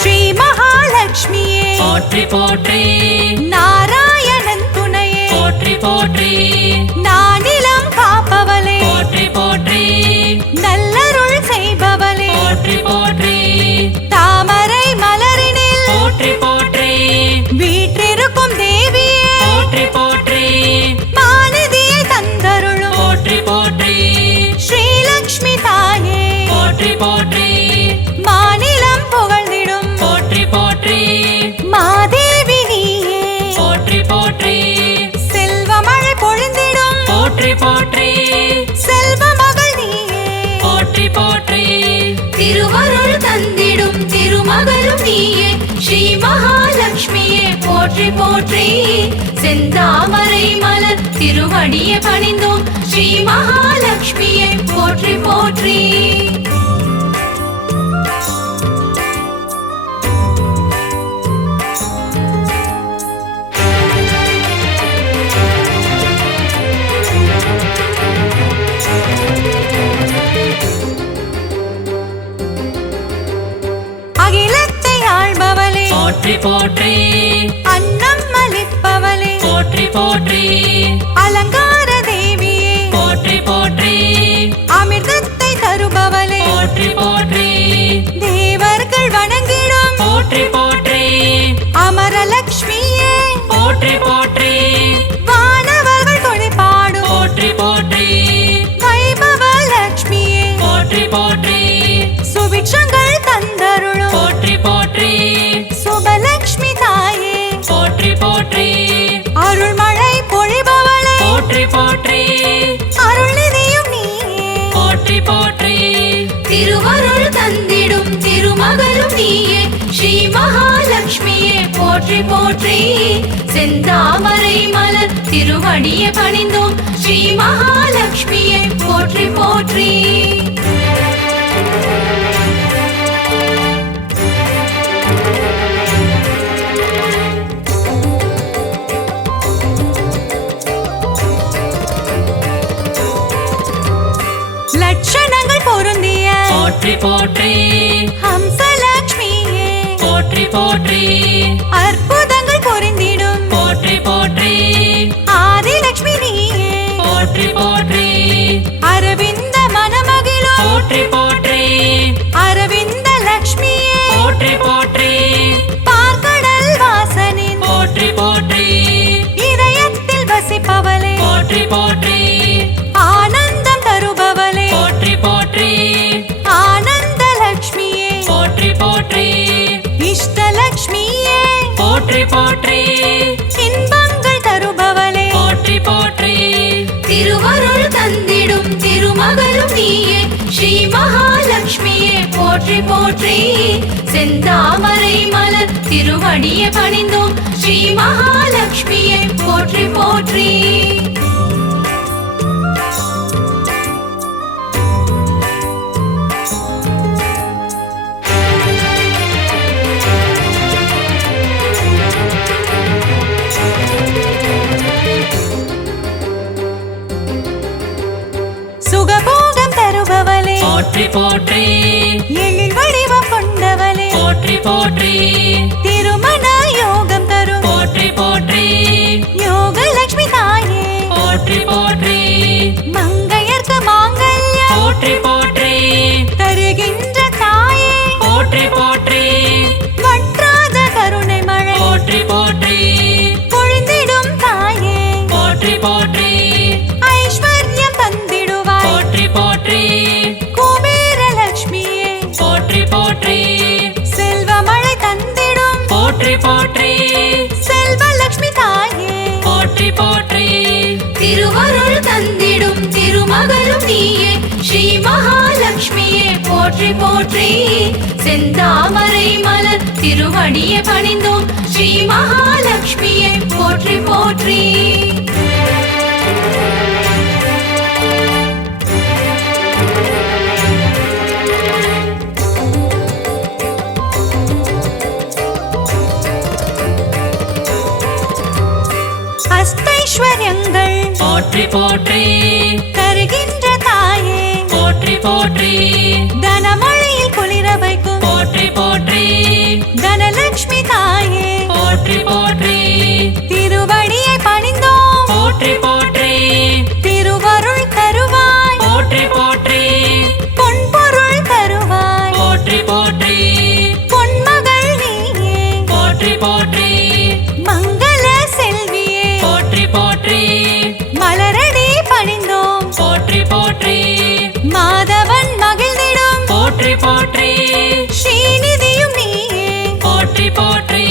ஸ்ரீ மகாலட்சுமியே போற்றி போற்றி, நாராயணன் துணையே போற்றி போற்றி, நானிலம் காப்பவளே போற்றி போற்றி, நல்லருள் செய்பவளே போற்றி போற்றி, தாமரை மலரினில் போற்றி போற்றி, வீற்றிருக்கும் தேவியே போற்றி போற்றி, மாநிதியை தந்தருளும் போற்றி போற்றி, ஸ்ரீலக்ஷ்மி தாயே போற்றி போற்றி, மாநிலம் புகழ்ந்திடும் போற்றி போற்றி, மாதேவி நீயே போற்றி போற்றி, செல்வமழை பொழிந்திடும் போற்றி போற்றி, செல்வ மகள் நீயே போற்றி போற்றி, திருவருள் தந்திடும் திருமகளும் நீயே ஸ்ரீ மகாலட்சுமியே போற்றி போற்றி, செந்தாமரை மலர் திருவடியை பணிந்தோம் ஸ்ரீ மகாலட்சுமியே போற்றி போற்றி. அகிலத்தை ஆள்பவளே போற்றி போற்றி, அன்னம் அளிப்பவளே போற்றி போற்றி, அலங்கார தேவியே போற்றி போற்றி, அமிர்தத்தை தருபவளே போற்றி போற்றி, தேவர்கள் வணங்கிடும் போற்றி போற்றி, அமரலட்சுமியே போற்றி போற்றி, வானவர்கள் துணை பாடும் போற்றி போற்றி, வைபவ லட்சுமியே போற்றி போற்றி, சுபிக்ஷங்கள் தந்தருளும் போற்றி போற்றி, சுபலட்சுமி தாயே போற்றி போற்றி, அருள்மழை பொழிபவளே போற்றி போற்றி, அருள்நிதியும் நீயே போற்றி போற்றி, திருவருள் தந்திடும் திருமகளும் நீயே ஸ்ரீ மகாலட்சுமியே போற்றி போற்றி, செந்தாமரை மலர் திருவடியை பணிந்தோம் ஸ்ரீ மகாலட்சுமியே போற்றி போற்றி. லட்சணங்கள் பொருந்திய போற்றி போற்றி, ஹம்சலட்சுமியே போற்றி போற்றி, அற்புதங்கள் பொருந்திடும் போற்றி போற்றி, ஆதிலட்சுமி நீயே போற்றி போற்றி, அரவிந்த மனமகிழும் போற்றி போற்றி, அரவிந்த லட்சுமியே போற்றி போற்றி, பார்க்கடல் வாசனின் போற்றி போற்றி, இதயத்தில் வசிப்பவளே போற்றி போற்றி, ஆனந்தம் தருபவளே போற்றி போற்றி, ஆனந்த லட்சுமியே போற்றி போற்றி, இஷ்டலட்சுமியே போற்றி போற்றி, இன்பங்கள் தருபவளே போற்றி போற்றி, திருவருள் தந்திடும் திருமகளும் நீயே ஸ்ரீ மகாலட்சுமியே போற்றி போற்றி, செந்தாமரை மலர் திருவடியை பணிந்தோம் ஸ்ரீ மகாலட்சுமியே போற்றி போற்றி. சுகபோகம் தருபவளே போற்றி போற்றி, எழில் வடிவம் கொண்டவளே போற்றி போற்றி, திருமண யோகம் தரும் போற்றி போற்றி, யோகலட்சுமி தாயே போற்றி போற்றி, மங்கையர்க்கு மாங்கல்யம் போற்றி போற்றி, தருகின்ற தாயே போற்றி போற்றி, வற்றாத கருணை மழை போற்றி போற்றி, பொழிந்திடும் தாயே போற்றி போற்றி, ஐஸ்வர்யம் தந்திடுவாய் போற்றி போற்றி, குபேர லட்சுமியே போற்றி போற்றி, செல்வமழை தந்திடும் போற்றி போற்றி, செல்வலட்சுமி தாயே போற்றி போற்றி, திருவருள் தந்திடும் திருமகளும் நீயே ஸ்ரீ மகாலட்சுமியே போற்றி போற்றி, செந்தாமரை மலர் திருவடியை பணிந்தோம் ஸ்ரீ மகாலட்சுமியே போற்றி போற்றி. அஷ்டைஸ்வர்யங்கள் போற்றி போற்றி, தருகின்ற தாயே போற்றி போற்றி, தனமழையில் குளிர வைக்கும் போற்றி போற்றி தனலட்சுமி தாயே போற்றி போற்றி திருவடியை பணிந்தோம் போற்றி போற்றி திருவருள் தருவாய் போற்றி போற்றி பொன்பொருள் தருவாய் போற்றி போற்றி பொன்மகள் நீயே போற்றி போற்றி மங்கள செல்வியே போற்றி போற்றி மலரடி பணிந்தோம் போற்றி போற்றி மாதவன் மகிழ்ந்திடும் போற்றி போற்றி ஸ்ரீநிதியும் நீயே போற்றி போற்றி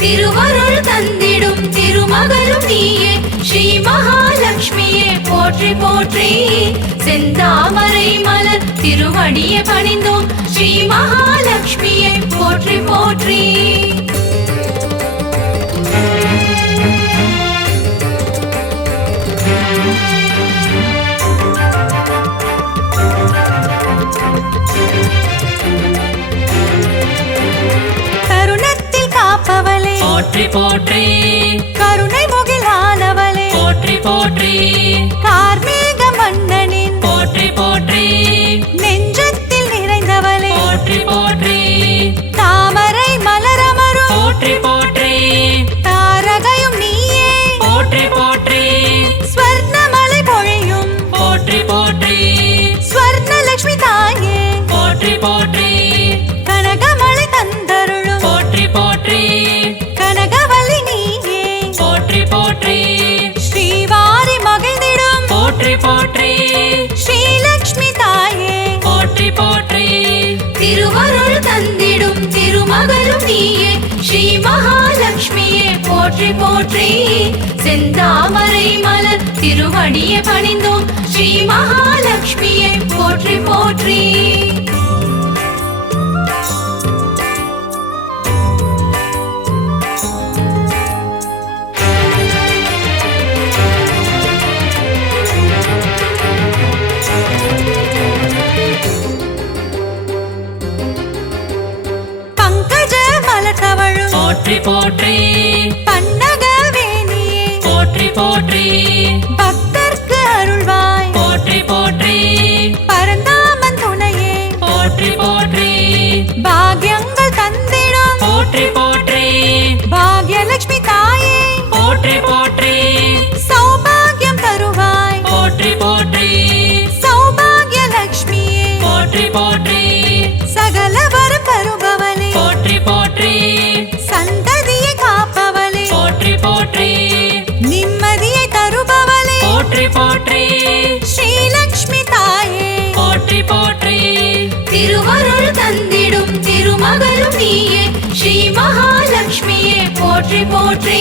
திருவருள் தந்திடும் திருமகளும் நீயே ஸ்ரீ மகாலட்சுமியே போற்றி போற்றி செந்தாமரை மலர் திருவடியை பணிந்தோம் ஸ்ரீ மகாலட்சுமியே போற்றி போற்றி கருணத்தில் காப்பவளே போற்றி போற்றி கருணை முகிலானவளே போற்றி போற்றி கார்மேக மன்னனின் போற்றி போற்றி நெஞ்சத்தில் நிறைந்தவளே போற்றி போற்றி தாமரை மலரமரும் போற்றி போற்றி தாரகையும் நீயே போற்றி போற்றி ஸ்வர்ணமலை பொழியும் போற்றி போற்றி ஸ்வர்ணலட்சுமி தாயே போற்றி போற்றி கனகமலை தந்தருளும் போற்றி போற்றி கனகவல்லி நீயே போற்றி போற்றி ஸ்ரீவாரி மகிழ்ந்திடும் போற்றி போற்றி ஸ்ரீலக்ஷ்மி தாயே போற்றி போற்றி திருவருள் தந்திடும் திருமகளும் நீயே ஸ்ரீ மகாலட்சுமியே போற்றி போற்றி செந்தாமரை மலர் திருவடியை பணிந்தோம் ஸ்ரீ மகாலட்சுமியே போற்றி போற்றி பங்கஜ மலர் தவழும் போற்றி போற்றி பன்னகவேணியே போற்றி போற்றி பக்தர்க்கு அருள்வாய் போற்றி போற்றி பரந்தாமன் துணையே போற்றி போற்றி பாக்யங்கள் தந்திடும் போற்றி போற்றி பாக்யலட்சுமி தாயே போற்றி போற்றி சௌபாகியம் தருவாய் போற்றி போற்றி சௌபாகியலட்சுமியே போற்றி போற்றி சகல வரம் தருபவளே போற்றி போற்றி சந்ததியை காப்பவளே போற்றி போற்றி நிம்மதியை தருபவளே போற்றி போற்றி ஸ்ரீலக்ஷ்மி தாயே போற்றி போற்றி திருவருள் தந்திடும் திருமகளும் நீயே ஸ்ரீ மகாலட்சுமியே போற்றி போற்றி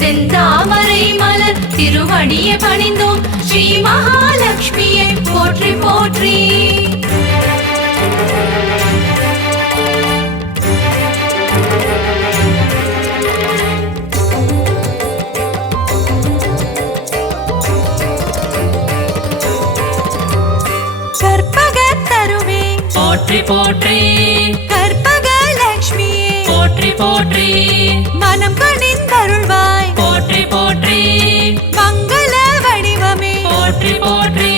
செந்தாமரை மலர் திருவடியை பணிந்தோம் ஸ்ரீ மகாலட்சுமியே போற்றி போற்றி கற்பகத் தருவே போற்றி போற்றி கற்பகலட்சுமியே போற்றி போற்றி மனம் கனிந்தருள்வாய் போற்றி போற்றி மங்கள வடிவமே போற்றி போற்றி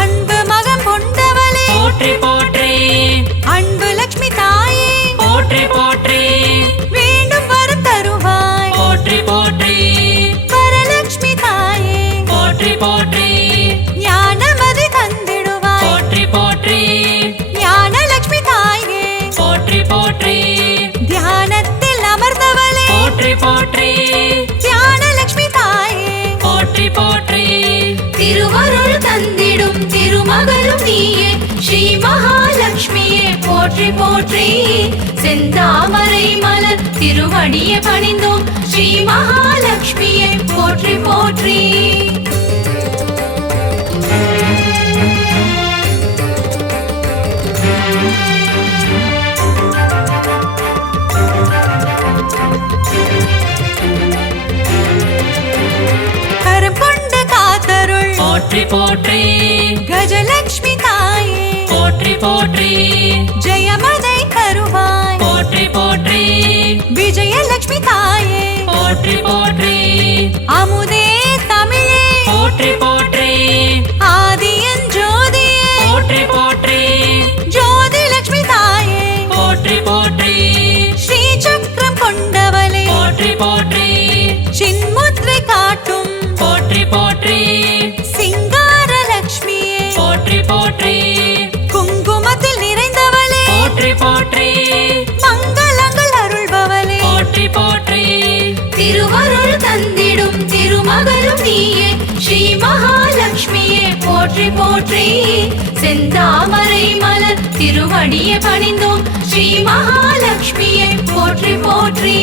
அன்பு மகம் கொண்டவளே போற்றி போற்றி அன்பு லட்சுமி தாயே போற்றி போற்றி வேண்டும் வரம் தருவாய் போற்றி போற்றி வரலட்சுமி தாயே போற்றி போற்றி ஞானமதி தந்திடுவாய் போற்றி போற்றி ஞானலட்சுமி தாயே போற்றி போற்றி தியானத்தில் அமர்ந்தவளே போற்றி போற்றி தியானலட்சுமி தாயே போற்றி போற்றி திருவருள் தந்திடும் திருமகளும் நீயே ஸ்ரீ மகாலட்சுமியே போற்றி போற்றி செந்தாமரை மலர் திருவடியை பணிந்தோம் ஸ்ரீ மகாலட்சுமியே போற்றி போற்றி கரம் கொண்டு காத்தருள் போற்றி போற்றி கஜலட்சுமி தாயே போற்றி போற்றி ஜெயமதை தருவாய் போற்றி போற்றி விஜயலட்சுமி தாயே போற்றி போற்றி அமுதே தமிழே போற்றி போற்றி ஆதியன் ஜோதியே போற்றி போற்றி ஜோதி லட்சுமி தாயே போற்றி கொண்டவளே போற்றி போற்றி சின்முத்ரை காட்டும் போற்றி போற்றி சிங்கார லக்ஷ்மியே போற்றி போற்றி குங்குமத்தில் நிறைந்தவளே போற்றி போற்றி மங்களங்கள் அருள்பவளே போற்றி போற்றி திருவருள் தந்திடும் திருமகளும் நீயே ஸ்ரீ மகாலட்சுமியே போற்றி போற்றி செந்தாமரை மலர் திருவடியை பணிந்தோம் ஸ்ரீ மகாலட்சுமியே போற்றி போற்றி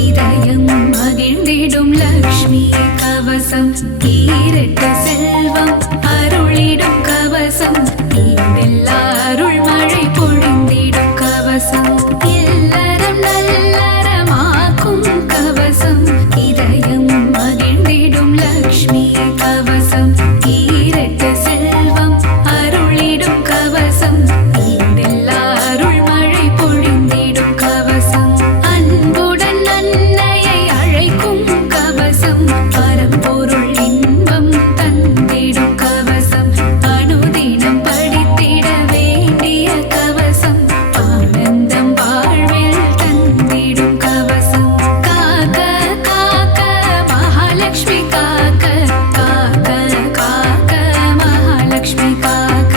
இதயம் மகிழ்ந்திடும் லக்ஷ்மி கவசம் ஈரட்ட செல்வம் அருளிடும் கவசம் ஈடெல்லா அருள் மழை பொழிந்திடும் கவசம் இல்லறம் நல்லறமாக்கும் கவசம் இதயம் மகிழ்ந்திடும் லக்ஷ்மி கவசம் ஈரட்ட செல்வம் அருளிடும் கவசம் ஈடெல்லா அருள் மழை பொழிந்திடும் கவசம் அன்புடன் அன்னையை அழைக்கும் கவசம் பரம்பொருள் இன்பம் தந்திடும் கவசம் அனுதினம் படித்திட வேண்டிய கவசம் ஆனந்தம் வாழ்வில் தந்திடும் கவசம் காக்க காக்க மகாலட்சுமி காக்க காக்க காக்க மகாலட்சுமி காக்க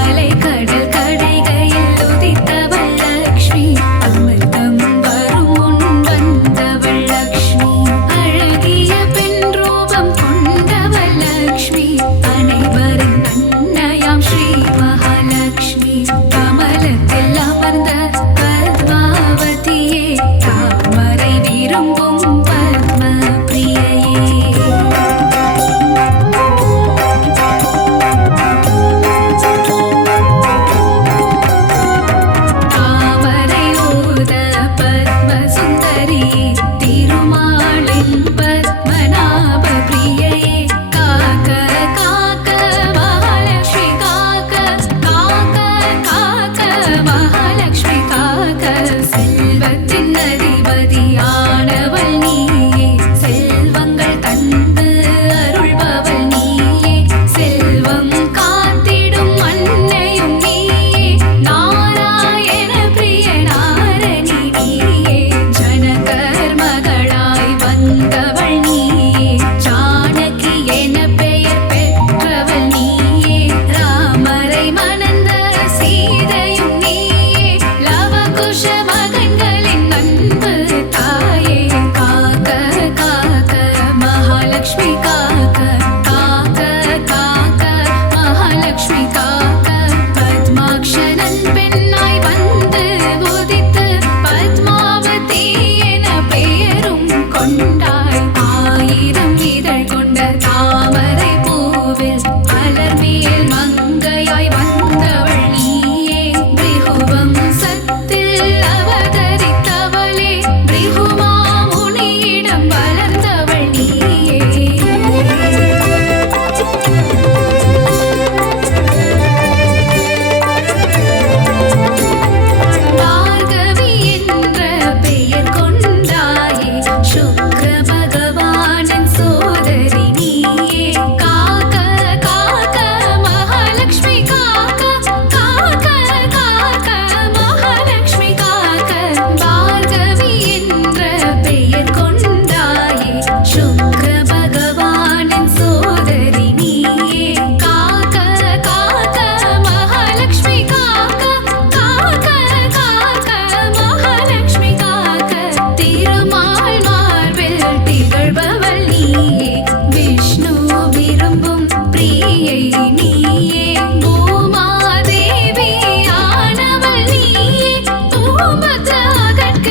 அலைக்கடல் கடைகையில் உதித்தவள் லக்ஷ்மி அமிர்தம் வரும் முன் வந்தவள் லக்ஷ்மி அழகிய பெண் ரூபம் கொண்டவள் லக்ஷ்மி அனைவரின் அன்னையாம் ஸ்ரீ மகாலட்சுமி கமலத்தில் அமர்ந்த பத்மாவதியே தாமரை விரும்பும் பத்ம பிரியையே தாமரை ஊத பத்ம சுந்தரி திருமாலின் பத்மநாப பிரியையே காக்க காக்க மகாலட்சுமி காக்க காக்க காக்க மகாலட்சுமி காக்க செல்வத்தின் அதிபதியானவள் நீயே செல்வங்கள் தந்து அருள்பவள் நீயே செல்வம் காத்திடும் அன்னையும் நீயே நாராயண பிரிய நாரணி நீயே ஜனகர் மகளாய் வந்தவள் நீயே ஜானகி என பெயர் பெற்றவள் நீயே ராமரை மணந்த சீதையும் நீயே லவகுஷ மகன்களின் அன்பு தாயே காக்க காக்க மகாலட்சுமி காக்க காக்க காக்க மகாலட்சுமி காக்க பத்மாக்ஷரன் பெண்ணாய் வந்து உதித்து பத்மாவதி என பெயரும் கொண்டாய் ஆயிரம் இதழ் கொண்ட தாமரை பூவில் அலர்மேல் மங்கையாய் வந்தவள் நீயே பிருகுவம் சத்தில் அவதரித்தவளே பிருகுமா முனியிடம் வளர்ந்தவள் நீயே பார்கவி என்ற பெயர் கொண்டாயே சுக்ர பகவானின் சோதரி நீயே காக்க காக்க மகாலட்சுமி காக்க காக்க காக்க மகாலட்சுமி காக்க பார்கவி என்ற பெயர் கொண்டாயே சுக்ர பகவானின் சோதரி நீயே காக்க காக்க மகாலட்சுமி காக்க காக்க காக்க மகாலட்சுமி காக்க திருமால் மார்பில் திகழ்பவள் நீயே விஷ்ணு விரும்பும் பிரியை நீயே பூமாதேவி ஆனவள் நீயே பூமத்ராகட்க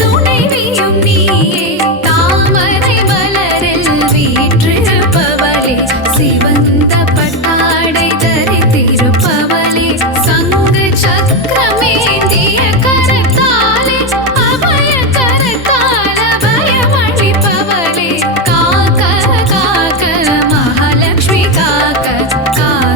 துணைவியும் நீயே தாமரை மலரில் வீற்றிருப்பவளே சிவந்த பட்டாடை தரித்திருப்பவளே சங்கு சக்கரமேந்திய கரத்தாலே அபய கரத்தால் அபயமளிப்பவளே காக்க காக்க மகாலட்சுமி காக்க காக்க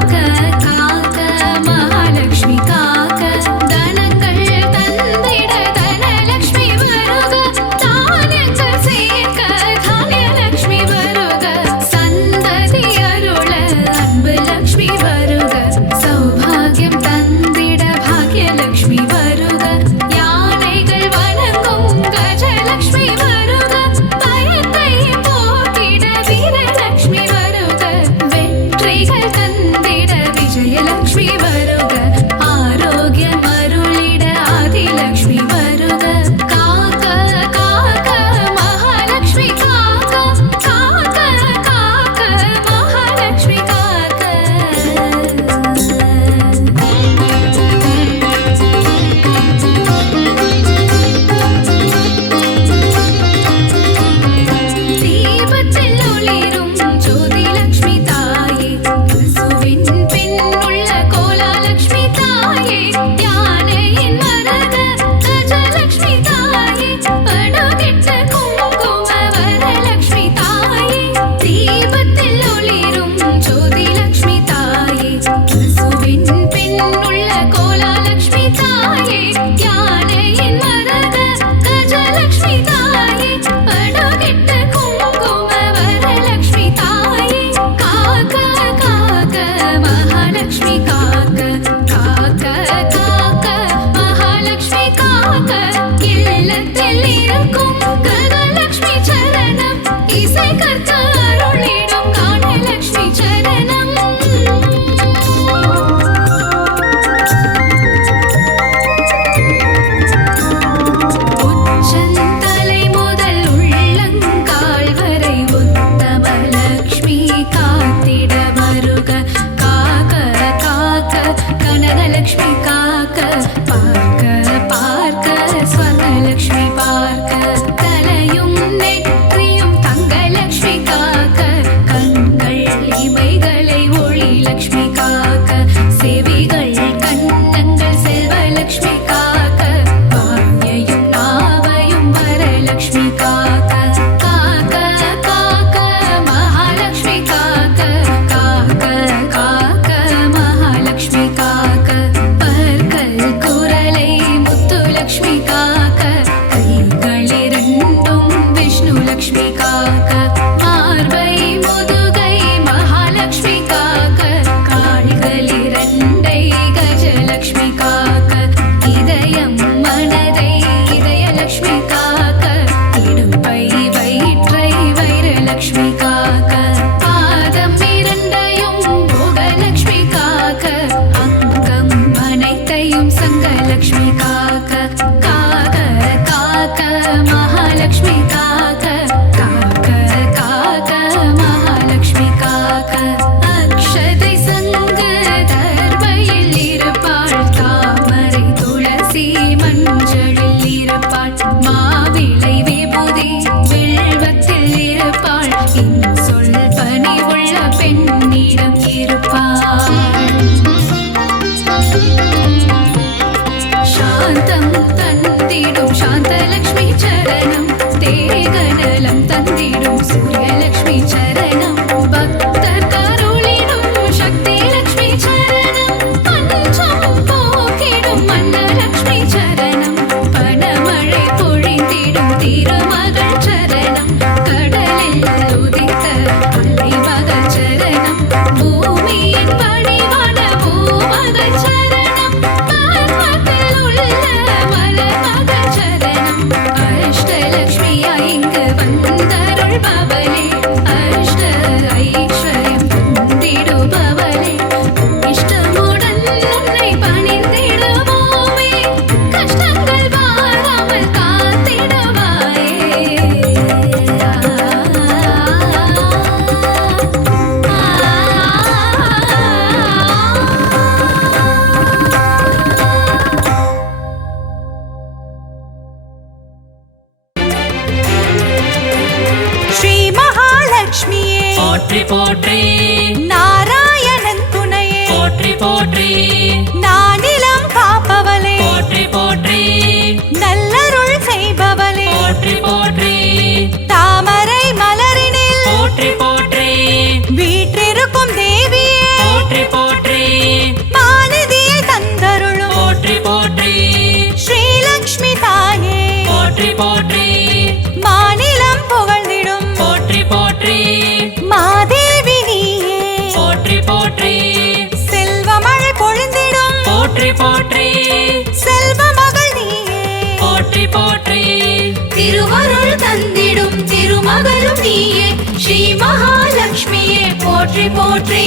திருமகளும் நீயே ஸ்ரீ மகாலட்சுமியே போற்றி போற்றி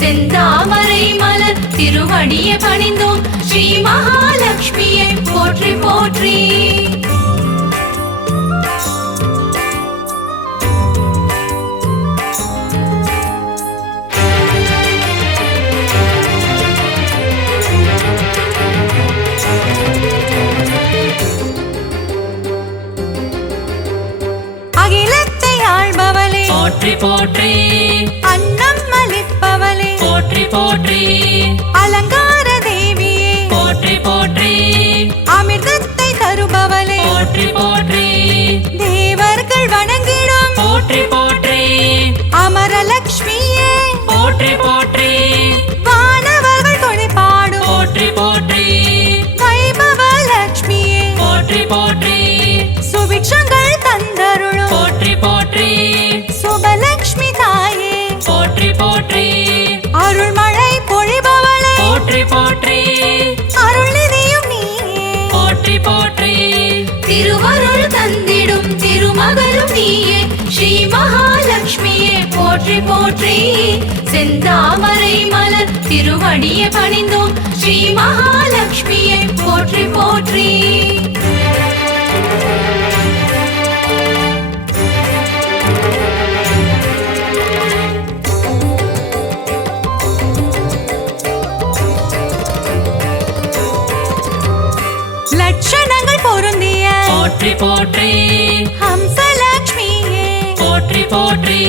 செந்தாமரை மலர் திருவடியை பணிந்தோம் ஸ்ரீ மகாலட்சுமியே போற்றி போற்றி போற்றி போற்றி அன்னம் அளிப்பவளே போற்றி போற்றி அலங்கார தேவியே போற்றி போற்றி அமிர்தத்தை தருபவளே போற்றி போற்றி தேவர்கள் வணங்கிடும் போற்றி போற்றி அமரலட்சுமியே போற்றி போற்றி வானவர்கள் தொழிற்பாடும் போற்றி போற்றி வைபவ லட்சுமியே போற்றி போற்றி சுபிக்ஷங்கள் தந்தருளும் போற்றி போற்றி சுபலட்சுமி தாயே போற்றி போற்றி அருள்மழை பொழிபவளே போற்றி போற்றி அருள்நிதியும் நீயே போற்றி போற்றி திருவருள் தந்திடும் திருமகளும் நீயே ஸ்ரீ மகாலட்சுமியே போற்றி போற்றி செந்தாமரை மலர் திருவடியை பணிந்தோம் ஸ்ரீ மகாலட்சுமியே போற்றி போற்றி லட்சணங்கள் பொருந்திய போற்றி போற்றி ஹம்சலட்சுமியே போற்றி போற்றி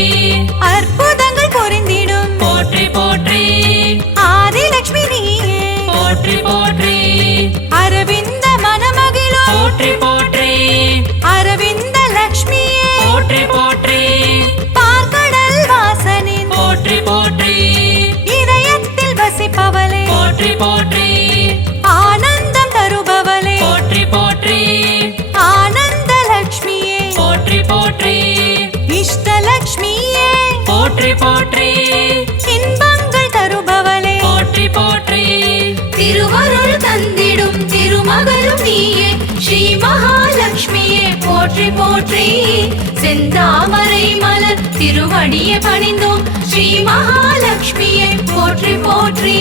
அற்புதங்கள் பொருந்திடும் போற்றி போற்றி ஆதிலட்சுமி நீயே போற்றி போற்றி அரவிந்த மனமகிழும் போற்றி போற்றி அரவிந்த லட்சுமியே போற்றி போற்றி பார்க்கடல் வாசனின் போற்றி போற்றி இதயத்தில் வசிப்பவளே போற்றி போற்றி ஆனந்தம் தருபவளே போற்றி போற்றி ஆனந்த லட்சுமியே போற்றி போற்றி இஷ்டலட்சுமியே போற்றி போற்றி இன்பங்கள் தருபவளே போற்றி போற்றி திருவருள் தந்திடும் திருமகளும் நீயே ஸ்ரீ மகாலட்சுமியே போற்றி போற்றி செந்தாமரை மலர் திருவடியை பணிந்தோம் ஸ்ரீ மகாலட்சுமியே போற்றி போற்றி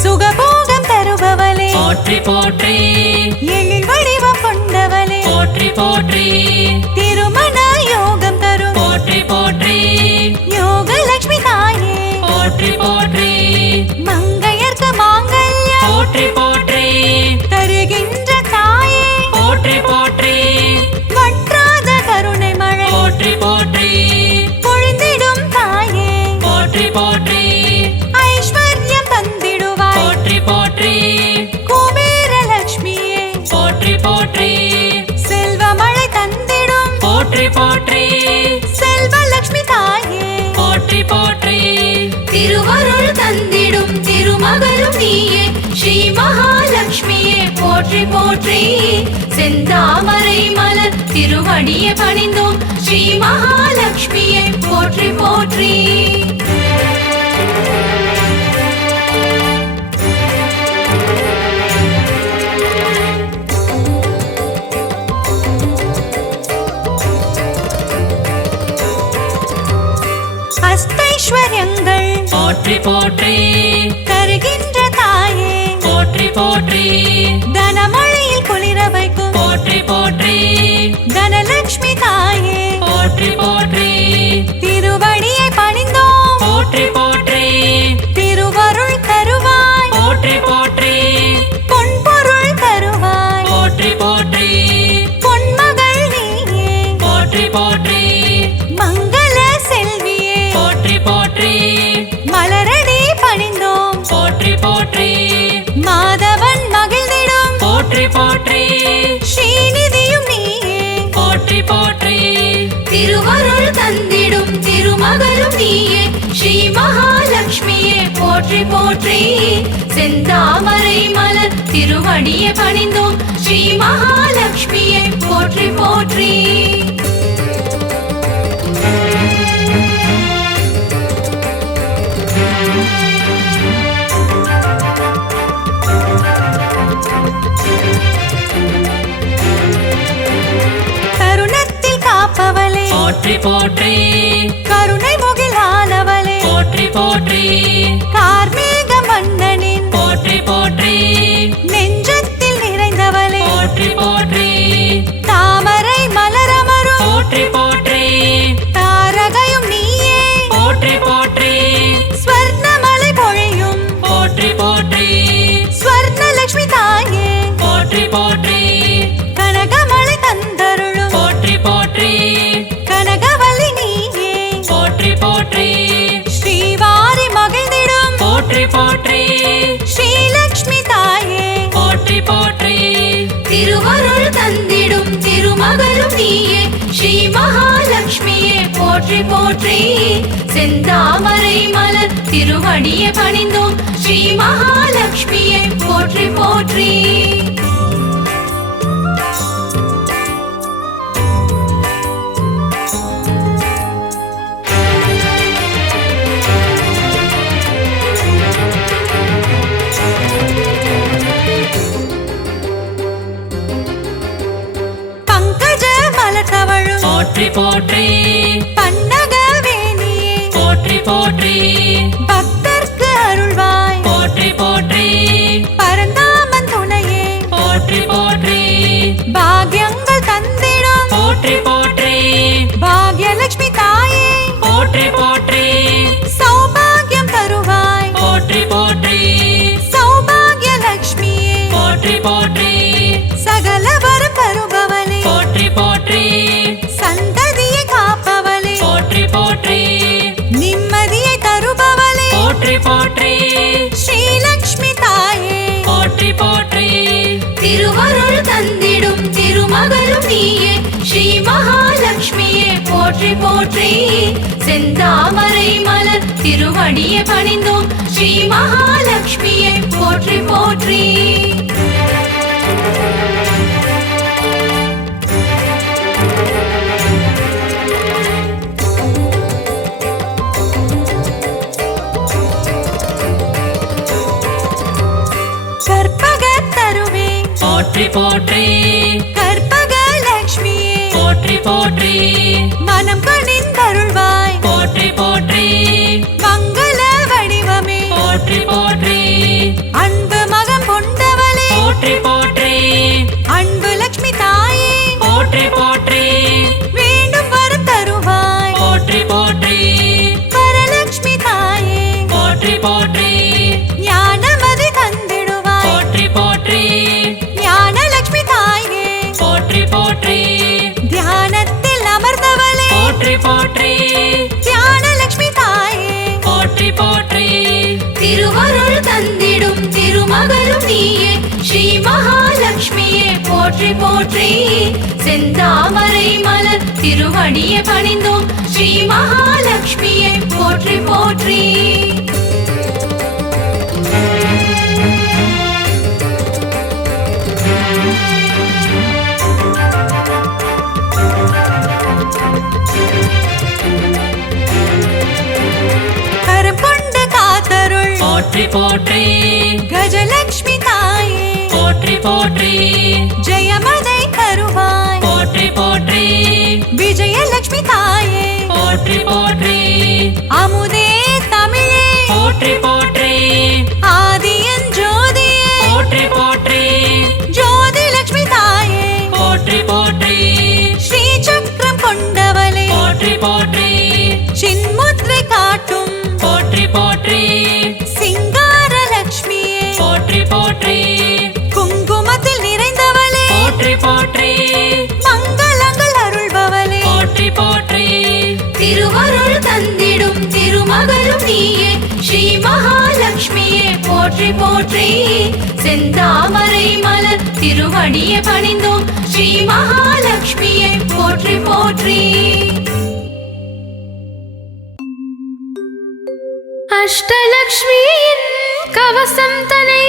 சுகபோகம் தருபவளே போற்றி போற்றி எழில் வடிவம் கொண்டவளே போற்றி போற்றி திருமண யோகம் தரும் போற்றி போற்றி யோகலட்சுமி தாயே போற்றி போற்றி மங்கையர்க்கு மாங்கல்யம் போற்றி போற்றி தருகின்ற தாயே போற்றி போற்றி வற்றாத கருணை மழை போற்றி போற்றி பொழிந்திடும் தாயே போற்றி போற்றி ஐஸ்வர்யம் தந்திடுவாய் போற்றி போற்றி குபேர லட்சுமியே போற்றி போற்றி செல்வமழை தந்திடும் போற்றி போற்றி செல்வலட்சுமி தாயே போற்றி போற்றி திருவருள் தந்திடும் திருமகளும் நீயே ஸ்ரீ மகாலட்சுமியே போற்றி போற்றி செந்தாமரை மலர் திருவடியை பணிந்தோம் ஸ்ரீ மகாலட்சுமியே போற்றி போற்றி அஷ்டைஸ்வர்யங்கள் போற்றி போற்றி தருகின்ற தாயே போற்றி போற்றி தனமழையில் குளிர வைக்கும் போற்றி போற்றி தனலட்சுமி தாயே போற்றி போற்றி திருவடியை பணிந்தோம் போற்றி போற்றி திருவருள் தருவாய் போற்றி போற்றி பொன்பொருள் தருவாய் போற்றி போற்றி பொன்மகள் நீயே போற்றி போற்றி மங்கள செல்வியே போற்றி போற்றி மலரடி பணிந்தோம் போற்றி போற்றி மாதவன் மகிழ்ந்திடும் போற்றி போற்றி ஸ்ரீநிதியும் நீயே போற்றி போற்றி திருவருள் தந்திடும் திருமகளும் நீயே ஸ்ரீ மகாலட்சுமியே போற்றி போற்றி போற்றி செந்தாமரை மலர் திருவடியை பணிந்தோம் ஸ்ரீ மகாலட்சுமியை போற்றி போற்றி கருணத்தில் காப்பவளே போற்றி போற்றி கருணை முகிலானவளே போற்றி போற்றி கார்மேக மன்னனின் போற்றி போற்றி நெஞ்சத்தில் நிறைந்தவளே போற்றி போற்றி தாமரை மலரமரும் போற்றி போற்றி தாரகையும் நீயே போற்றி போற்றி ஸ்வர்ணமலை பொழியும் போற்றி போற்றி ஸ்வர்ணலட்சுமி தாயே போற்றி போற்றி கனகமலை தந்தருளும் போற்றி போற்றி கனகவல்லி நீயே போற்றி போற்றி ஸ்ரீவாரி மகிழ்ந்திடும் போற்றி போற்றி ஸ்ரீலக்ஷ்மி தாயே போற்றி போற்றி திருவருள் தந்திடும் திருமகளும் நீயே ஸ்ரீ மகாலட்சுமியே போற்றி போற்றி செந்தாமரை மலர் திருவடியை பணிந்தோம் ஸ்ரீ மகாலட்சுமியை போற்றி போற்றி பங்கஜ மலர்தவழும் போற்றி போற்றி பன்னகவேணியே போற்றி போற்றி பக்தர்க்கு அருள்வாய் போற்றி போற்றி பரந்தாமன் துணையே போற்றி போற்றி பாக்யங்கள் தந்திடும் போற்றி போற்றி பாக்யலட்சுமி தாயே போற்றி போற்றி சௌபாகியம் தருவாய் போற்றி போற்றி சௌபாகியலட்சுமியே போற்றி போற்றி சகல வரம் தருபவளே போற்றி போற்றி சந்ததியை காப்பவளே போற்றி போற்றி நிம்மதியை தருபவளே போற்றி போற்றி ஸ்ரீலக்ஷ்மி தாயே போற்றி போற்றி திருவருள் தந்திடும் திருமகளும் நீயே ஸ்ரீ மகாலட்சுமியே போற்றி போற்றி செந்தாமரை மலர் திருவடியை பணிந்தோம் ஸ்ரீ மகாலட்சுமியை போற்றி போற்றி கற்பகத் தருவே போற்றி போற்றி கற்பகலட்சுமியே போற்றி போற்றி மனம் கனிந்தருள்வாய் போற்றி போற்றி மங்கள வடிவமே போற்றி போற்றி அன்பு மகம் கொண்டவளே போற்றி போற்றி அன்பு லட்சுமி தாயே போற்றி போற்றி வேண்டும் வரம் தருவாய் போற்றி போற்றி வரலட்சுமி தாயே போற்றி போற்றி ஞானமதி தந்திடுவாய் போற்றி போற்றி ஞானலட்சுமி தாயே போற்றி போற்றி தியானத்தில் அமர்ந்தவளே போற்றி போற்றி ஞானலட்சுமி தாயே போற்றி போற்றி திருவருள் தந்திடும் திருமகளும் நீயே ஸ்ரீ மகாலட்சுமியே போற்றி போற்றி செந்தாமரை மலர் திருவடியை பணிந்தோம் ஸ்ரீ மகாலட்சுமியை போற்றி போற்றி கரம் கொண்டு காத்தருள் போற்றி போற்றி கஜலட்சுமி தாயே போற்றி போற்றி ஜெயமதை தருவாய் போற்றி போற்றி விஜயலட்சுமி தாயே போற்றி போற்றி அமுதே தமிழே போற்றி போற்றி ஆதியன் ஜோதியே போற்றி போற்றி ஜோதி லட்சுமி தாயே போற்றி போற்றி ஸ்ரீ சக்கரம் கொண்டவளே போற்றி போற்றி சின்முத்ரை காட்டும் போற்றி போற்றி சிங்கார லட்சுமியே போற்றி போற்றி குங்குமத்தில் நிறைந்தவளே போற்றி போற்றி மங்களங்கள் அருள்பவளே போற்றி போற்றி திருவருள் தந்திடும் திருமகளும் நீயே ஸ்ரீ மகாலட்சுமியே போற்றி போற்றி செந்தாமரை மலர் திருவடியை பணிந்தோம் ஸ்ரீ மகாலட்சுமியை போற்றி போற்றி அஷ்டலக்ஷ்மியின் கவசம் தனை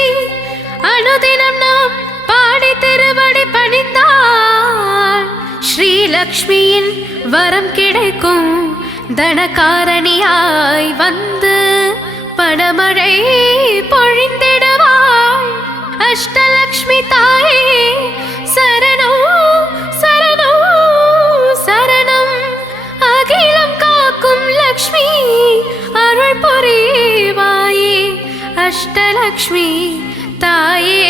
அனுதினம் நாம் பாடி திருவடி பணிந்தால் ஸ்ரீலக்ஷ்மியின் வரம் கிடைக்கும். தனகாரணியாய் வந்து பணமழை பொழிந்திடுவாள். அஷ்டலக்ஷ்மி தாயே சரணம் சரணம் சரணம். அகிலம் காக்கும் லக்ஷ்மி அருள் புரிவாயே. அஷ்டலக்ஷ்மி தாயே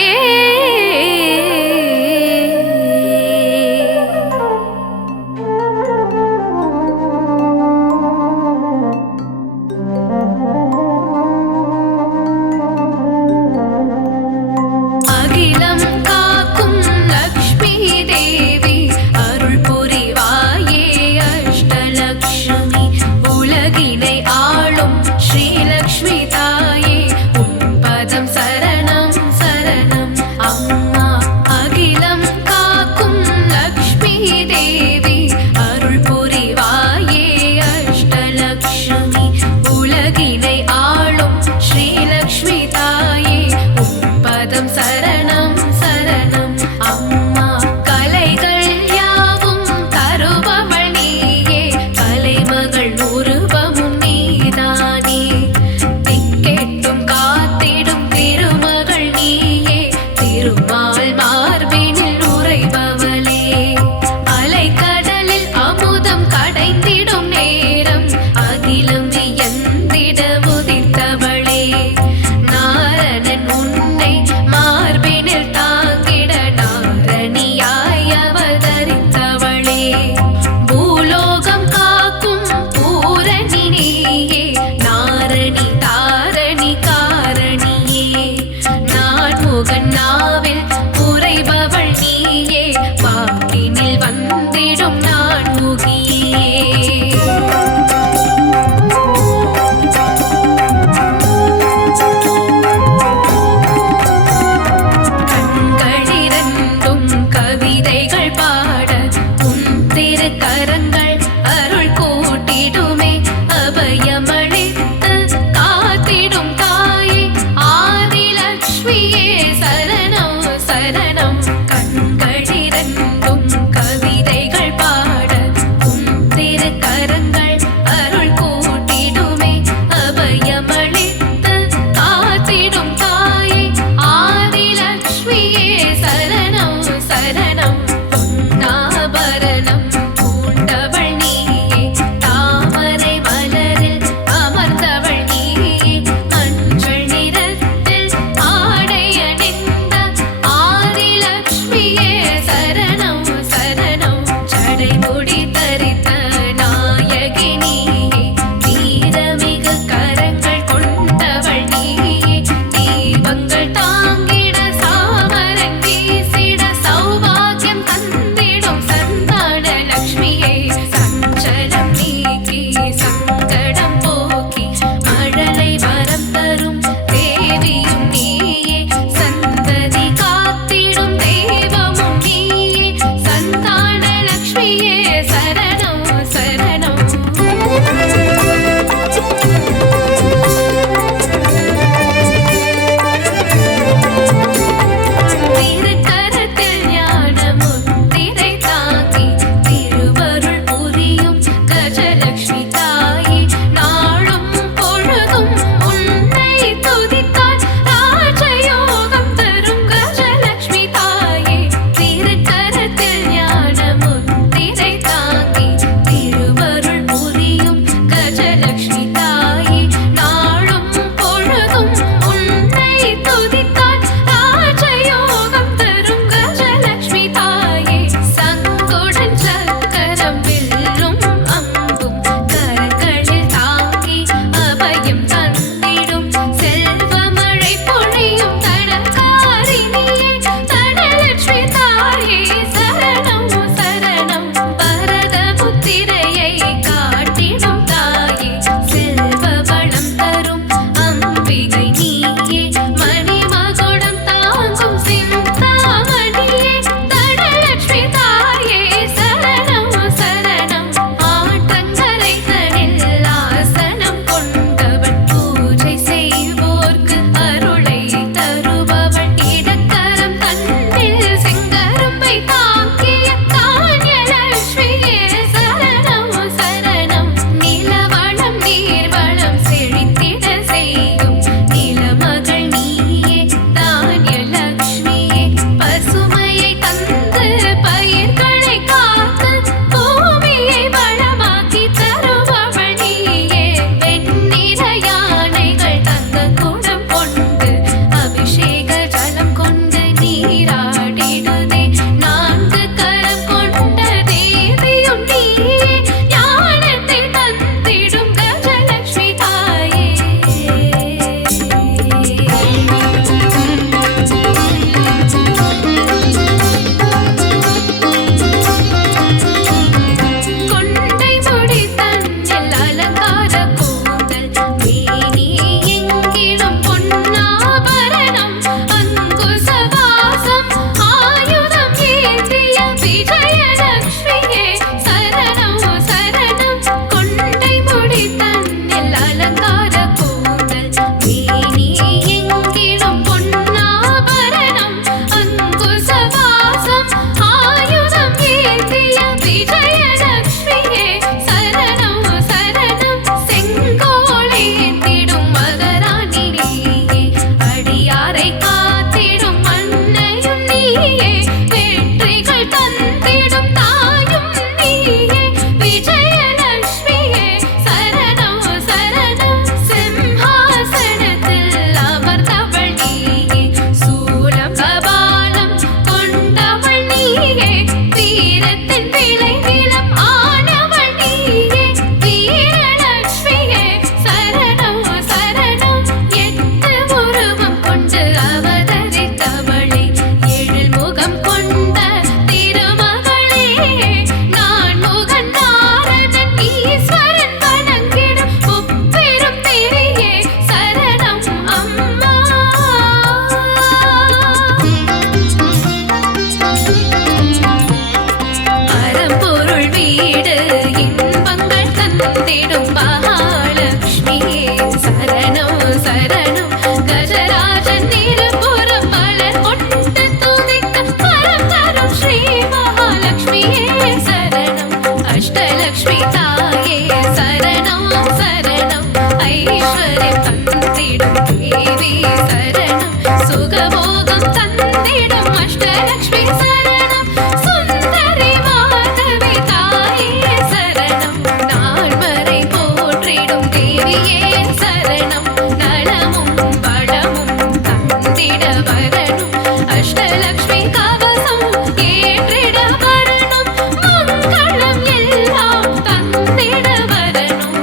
சரணம் சரணம் கஜராஜன் திருப்புறம் மலர் கொண்டு துதிக்க வரம் தரும் ஸ்ரீ மகாலட்சுமியே சரணம் அஷ்டலக்ஷ்மி தாயே சரணம் சரணம் ஐஸ்வர்யம் தந்திடும் தேவி சரணம் சுகபோகம் தந்திடும் அஷ்டலக்ஷ்மி சரணம் சுந்தரி மாதவி தாயே சரணம் நால்வரை போற்றிடும் தேவியே சரணம் நலமும் வளமும் தந்திட வரணும் அஷ்டலக்ஷ்மி கவசம் ஏற்றிட வரணும் மங்களம் எல்லாம் தந்திட வரணும்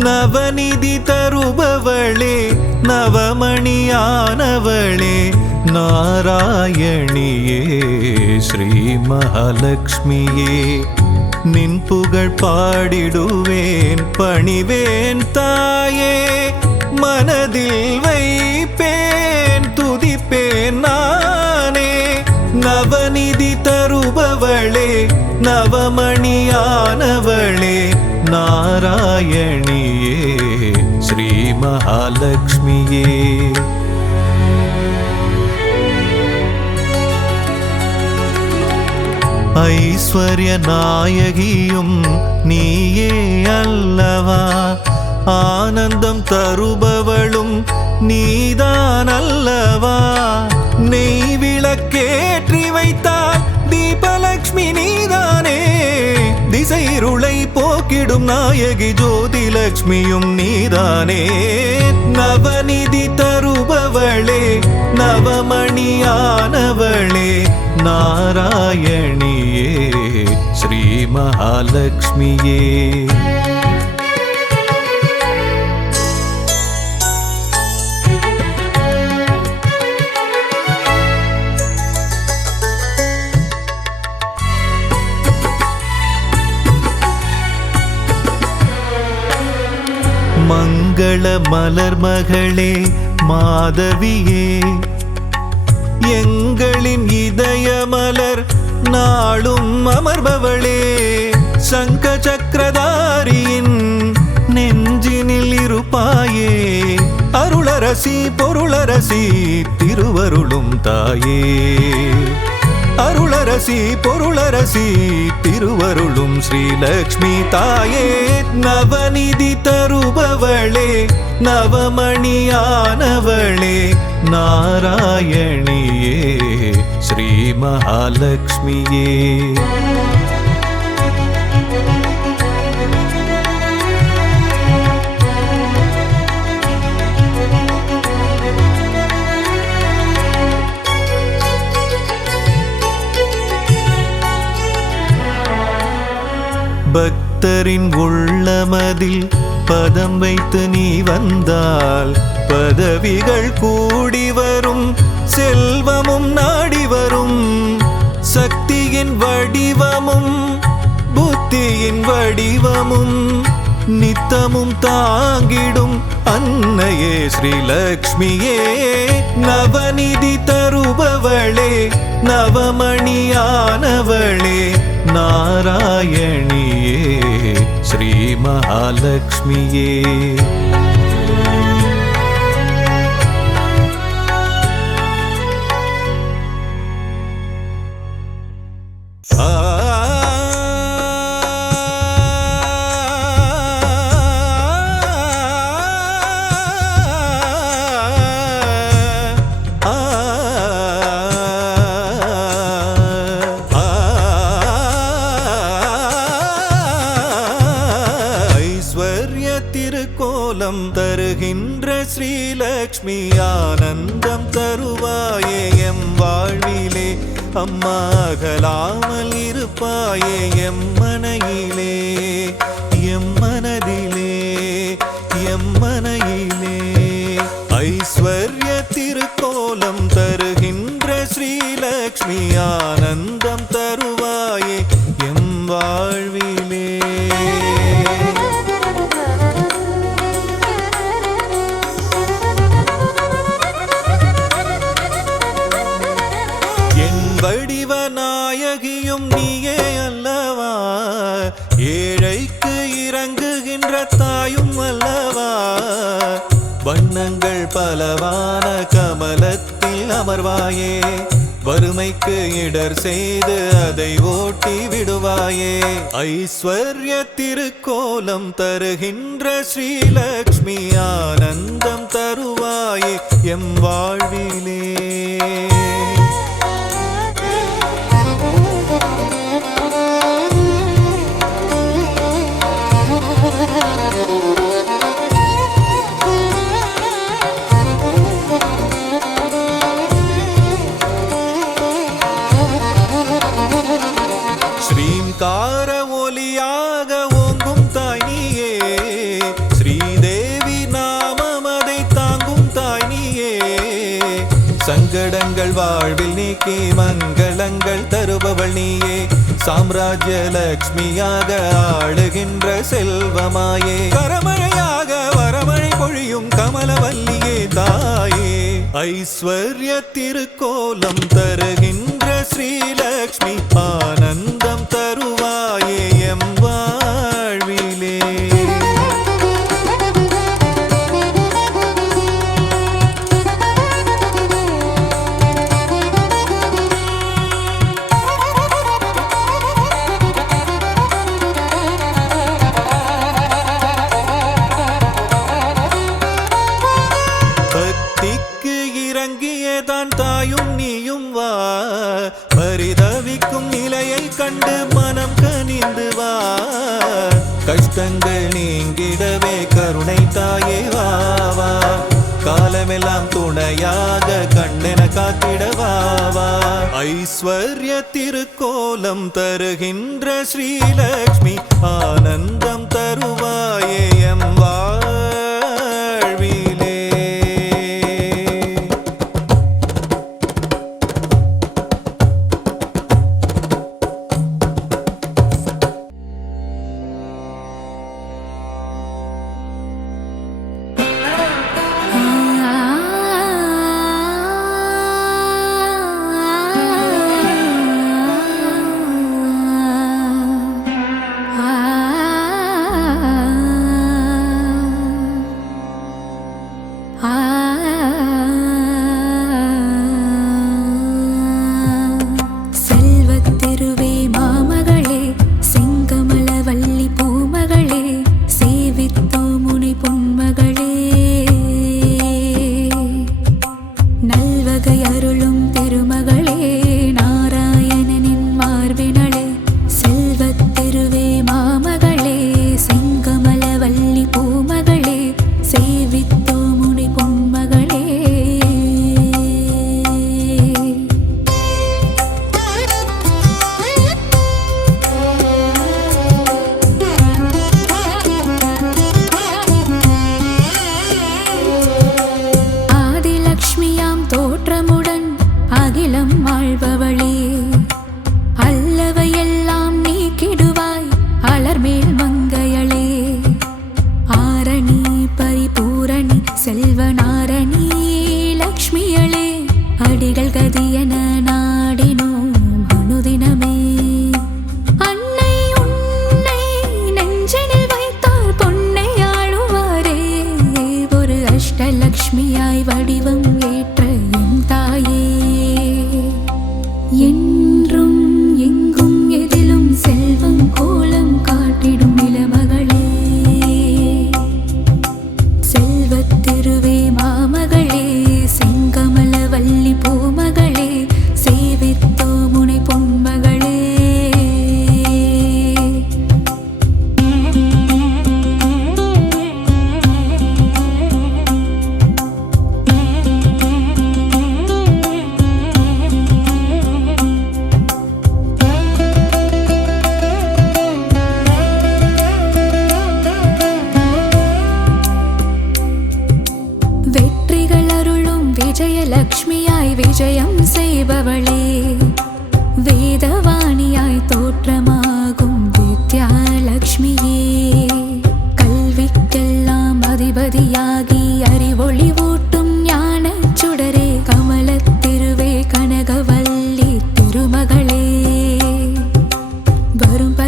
நவநிதி தருபவளே நவமணியானவளே நாராயணியே ஸ்ரீ மகாலட்சுமியே நின் புகழ் பாடிடுவேன் பணிவேன் தாயே மனதில் வைப்பேன் துதிப்பேன் நானே நவநிதி தருபவளே நவமணியானவளே நாராயணியே ஸ்ரீ மகாலட்சுமியே ஐஸ்வர்ய நாயகியும் நீயே அல்லவா ஆனந்தம் தருபவளும் நீதான் அல்லவா நெய் விளக்கேற்றி வைத்தால் தீபலக்ஷ்மி நீதானே திசைருளை போக்கிடும் நாயகி ஜோதிலக்ஷ்மியும் நீதானே நவநிதி தருபவளே நவமணியானவளே நாராயணியே ஸ்ரீ மகாலட்சுமியே மங்கள மலர் மகளே மாதவியே எங்களின் இதய மலர் நாளும் அமர்பவளே சங்க சக்கரதாரியின் நெஞ்சினில் இருப்பாயே அருளரசி பொருளரசி திருவருளும் தாயே அருளரசி பொருளரசி திருவருளும் ஸ்ரீலக்ஷ்மி தாயே நவநிதி தருபவளே நவமணியானவளே நாராயணியே ஸ்ரீ மகாலட்சுமியே பக்தரின் உள்ளமதில் பதம் வைத்து நீ வந்தால் பதவிகள் கூடி வரும் செல்வமும் நாடி வரும் சக்தியின் வடிவமும் புத்தியின் வடிவமும் நித்தமும் தாங்கிடும் அன்னையே ஸ்ரீலக்ஷ்மியே நவநிதி தருபவளே நவமணியானவளே நாராயணியே ஸ்ரீ மகாலட்சுமியே திருக்கோலம் தருகின்ற ஸ்ரீலக்ஷ்மி ஆனந்தம் தருவாயே எம் வாழ்விலே அம்மா அகலாமல் இருப்பாயே எம்மனையிலே எம்மனதிலே எம்மனையிலே ஐஸ்வர்ய திருக்கோலம் தருகின்ற ஸ்ரீலக்ஷ்மி ஆனந்தம் தருவாயே எம் வாழ்விலே வடிவநாயகியும் நீயே அல்லவா ஏழைக்கு இறங்குகின்ற தாயும் அல்லவா வண்ணங்கள் பலவான கமலத்தில் அமர்வாயே வறுமைக்கு இடர் செய்து அதை ஓட்டி விடுவாயே ஐஸ்வர்ய திருக்கோலம் தருகின்ற ஸ்ரீலக்ஷ்மி ஆனந்தம் தருவாயே எம் வாழ்விலே ஸ்ரீங்கார ஒலியாக ஓங்கும் தாய் நீயே ஸ்ரீதேவி நாமம் அதை தாங்கும் தாய் நீயே சங்கடங்கள் வாழ்வில் நீக்கி மங்களங்கள் தருபவள் நீயே சாம்ராஜ்ய லக்ஷ்மியாக ஆளுகின்ற செல்வமாயே கரமழையாக வரமழை பொழியும் கமலவல்லியே தாயே ஐஸ்வர்ய திருக்கோலம் தருகின்ற ஸ்ரீலக்ஷ்மி ஆனந்தம் தருவாயே எம் வாழ்விலே இறங்கியதான் தாயும் நீயும் வா பரிதவிக்கும் நிலையை கண்டு மனம் கனிந்து வா கஷ்டங்கள் நீங்கிடவே கருணை தாயே வா வா காலமெல்லாம் துணையாக கண்ணென காத்திடவா வா ஐஸ்வர்ய திருக்கோலம் தருகின்ற ஸ்ரீலக்ஷ்மி ஆனந்தம் தருவாயே எம் வாழ்விலே ஆ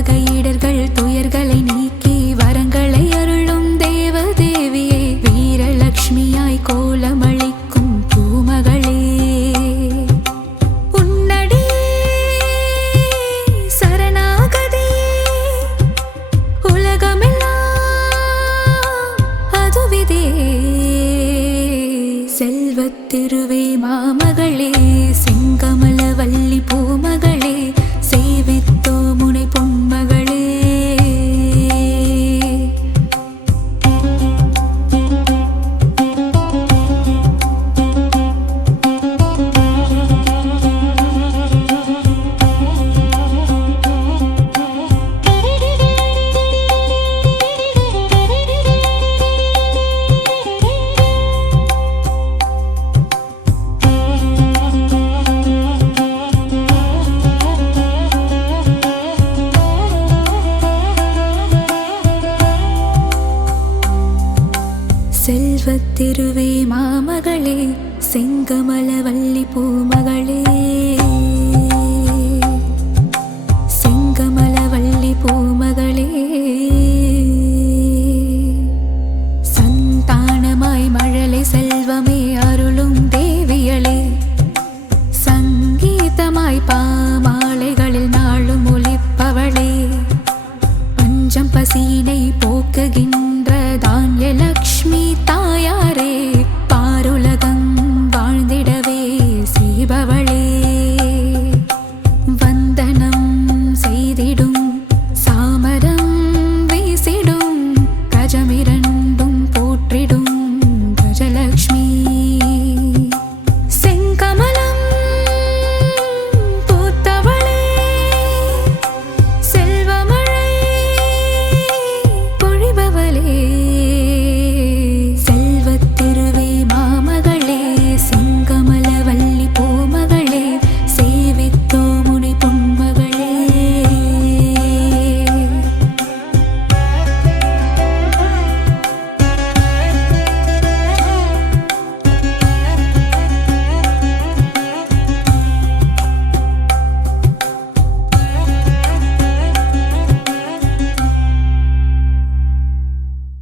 வகையிடர்கள் துயர்களை நீக்கி வரங்களை அருளும் தேவதேவியே வீரலட்சுமியாய் கோலமளிக்கும் பூமகளே உன்னடி சரணாகதி உலகமெல்லாம் அதுவிதே செல்வத்திருவே மாமகளே செங்கமலவல்லி பூமகளே சேவித்தோ முனை பொன்மகளே செல்வத்திருவே மாமகளே செங்கமலவல்லி பூமகளே செங்கமலவல்லி பூமகளே சந்தானமாய் மழலை செல்வமே அருளும் தேவியளே சங்கீதமாய் பாமாலைகளில் நாளும் ஒலிப்பவளே பஞ்சம் பசியினை போக்குகின்ற